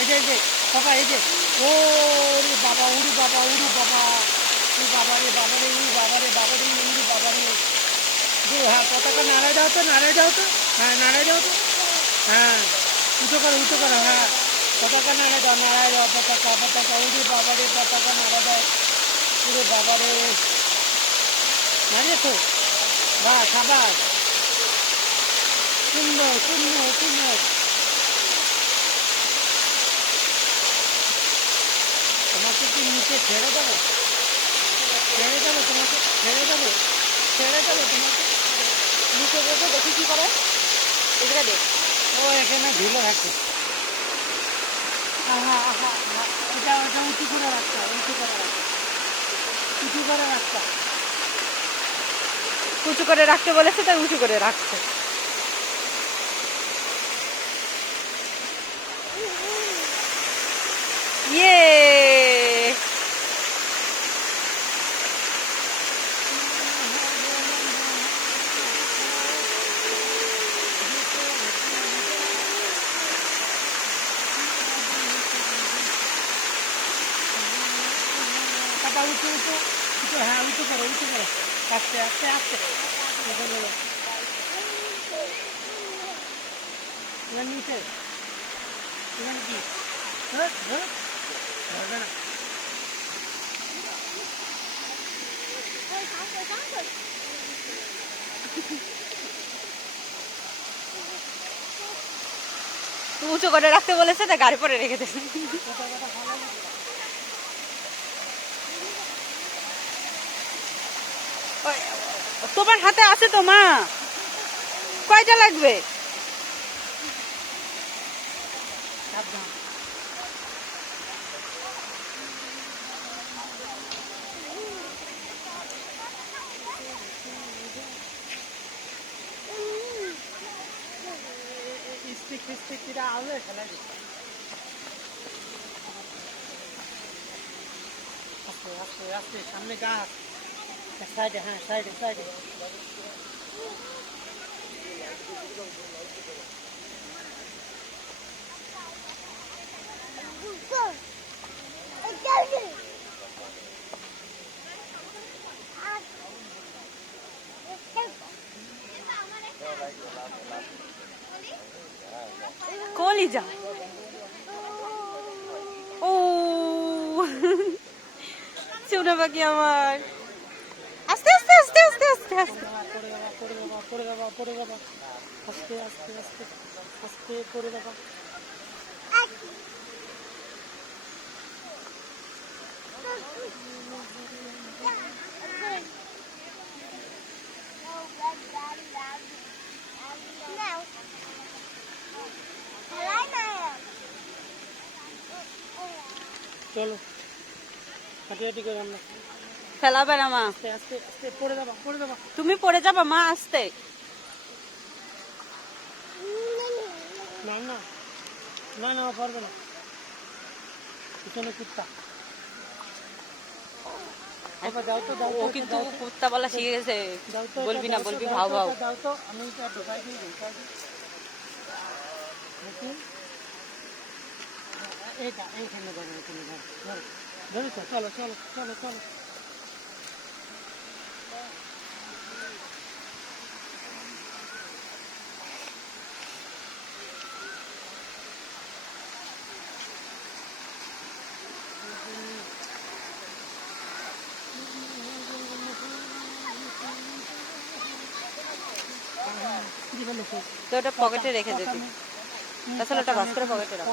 এই যে বাবা, এই যে ও রে বাবা, উড়ি বাবা, উড়ি বাবা, উড়ি বাবা রে, বাবা রে, উড়ি বাবা রে, বাবা রে, উড়ি বাবা রে। হ্যাঁ, পতাকা নাড়ায় দাও তো, নাড়ায় দাও তো, হ্যাঁ নাড়ায় দাও তো, হ্যাঁ উঁচু করো, হ্যাঁ পতাকা নাড়ায় দাও, পতাকা, পতাকা, উড়ি বাবা রে, পতাকা নাড়া দাও, উড়ি বাবা রে। নাড়িয়েছো? বাহ, সাবাস, সুন্দর সুন্দর সুন্দর। তোমাকে কি নিচে ছেড়ে দেবো? ছেড়ে দেবো তোমাকে, ছেড়ে দেবো, ছেড়ে দেবো তোমাকে। নিচে রেখে দেখি কি করে। এদিকে দেখ। ও এখানে ঢিলে রাখছে। আহা আহা আহা, এটা ওটা উঁচু করে রাখতে হবে, উঁচু করে রাখতে, উঁচু করে রাখতে। উঁচু করে রাখতে বলেছে তাই উঁচু করে রাখছে। ইয়ে বাবা উঁচু উঁচু উঁচু, হ্যাঁ উঁচু করো, উঁচু করো, আস্তে আস্তে আস্তে। এবার নিচে, এখানে কি ধরবে না। উঁচু করে রাখতে বলেছে তাই গাড়ি পরে রেখে দিয়েছে। তোমার হাতে আছে তো মা, কয়টা লাগবে? সাবধান। স্টিক ফিস্টিক কিরা আউলে খেলা দিচ্ছে। আস্তে আস্তে আস্তে, সামনে গাছ, সাইডে, হ্যাঁ সাইডে সাইডে। কলিজা। ও সোনা পাখি আমার। আস্তে আস্তে আস্তে আস্তে আস্তে আস্তে। পড়ে যাবা, পড়ে যাবা, পড়ে যাবা, পড়ে যাবা, আস্তে আস্তে আস্তে আস্তে পড়ে যাবা। চলো হাঁটি হাঁটি করে আমরা। ফেলাবে না মা, আস্তে আস্তে আস্তে, পড়ে যাবা, পড়ে যাবা। তুমি পড়ে যাবা মা, আস্তে। না না না না, পারবে না, পিছনে কুত্তা। বাবা দাও তো, দাও ও তো, কিন্তু দাও তো, কুত্তা বলা শিখে গেছে। দাও তো, বলবি না, দাও তো, বলবি দাও ভাও তো, ভাও। দাও তো, আমি এটা ঢোকাই দিই, ঢোকাই দিই। দেখি এইটা, এইখানে ধরো, এখানে ধরো, ধরো, ধরেছো, চলো চলো চলো চলো। তো ওটা পকেটে রেখে দিবি, তাছাড়া ওটা ভাস করে পকেটে রাখ।